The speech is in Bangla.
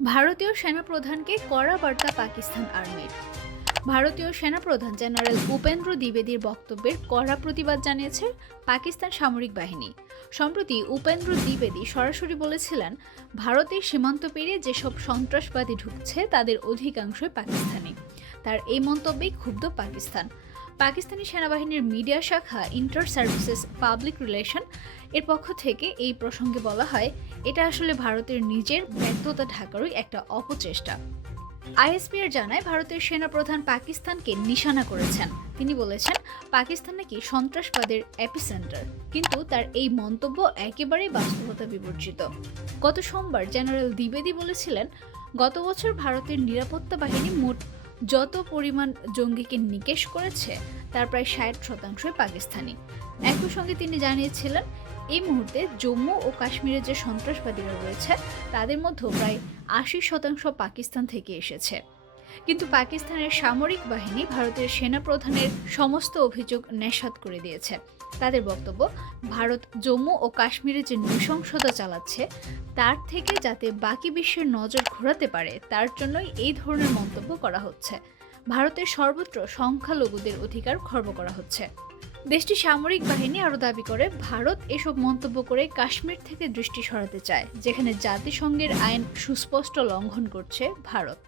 ভারতীয় সেনাপ্রধানকে কড়া বার্তা পাকিস্তান আর্মির। ভারতীয় সেনাপ্রধান জেনারেল উপেন্দ্র দ্বিবেদীর বক্তব্যের কড়া প্রতিবাদ জানিয়েছে পাকিস্তান সামরিক বাহিনী। সম্প্রতি উপেন্দ্র দ্বিবেদী সরাসরি বলেছিলেন, ভারতের সীমান্ত পেরিয়ে যেসব সন্ত্রাসবাদী ঢুকছে তাদের অধিকাংশই পাকিস্তানি। তার এই মন্তব্যে ক্ষুব্ধ পাকিস্তান। পাকিস্তানি সেনাবাহিনীর মিডিয়া শাখা ইন্টার সার্ভিসেস পাবলিক রিলেশন এর পক্ষ থেকে এই প্রসঙ্গে বলা হয়, এটা আসলে ভারতের নিজের ব্যর্থতা ঢাকারই একটা অপচেষ্টা। আইএসপিআর জানায়, ভারতের সেনাপ্রধান পাকিস্তানকে নিশানা করেছেন। তিনি বলেছেন, পাকিস্তান নাকি সন্ত্রাসবাদের এপিসেন্টার, কিন্তু তার এই মন্তব্য একেবারেই বাস্তবতা বিবর্জিত। গত সোমবার জেনারেল দ্বিবেদী বলেছিলেন, গত বছর ভারতের নিরাপত্তা বাহিনী মোট যত পরিমাণ জঙ্গিকে নিকেশ করেছে তার প্রায় 60% পাকিস্তানি। একই সঙ্গে তিনি জানিয়েছিলেন, এই মুহূর্তে জম্মু ও কাশ্মীরে যে সন্ত্রাসবাদীরা রয়েছে তাদের মধ্যে প্রায় 80% পাকিস্তান থেকে এসেছে। কিন্তু পাকিস্তানের সামরিক বাহিনী ভারতের সেনাপ্রধানের সমস্ত অভিযোগ নেশাদ করে দিয়েছে। তাদের বক্তব্য, ভারত জম্মু ও কাশ্মীরে যে নৃশংসতা চালাচ্ছে তার থেকে যাতে বাকি বিশ্বের নজর ঘোরাতে পারে তার জন্যই এই ধরনের মন্তব্য করা হচ্ছে। ভারতের সর্বত্র সংখ্যালঘুদের অধিকার খর্ব করা হচ্ছে। দেশটির সামরিক বাহিনী আরও দাবি করে, ভারত এসব মন্তব্য করে কাশ্মীর থেকে দৃষ্টি সরাতে চায়, যেখানে জাতিসংঘের আইন সুস্পষ্ট লঙ্ঘন করছে ভারত।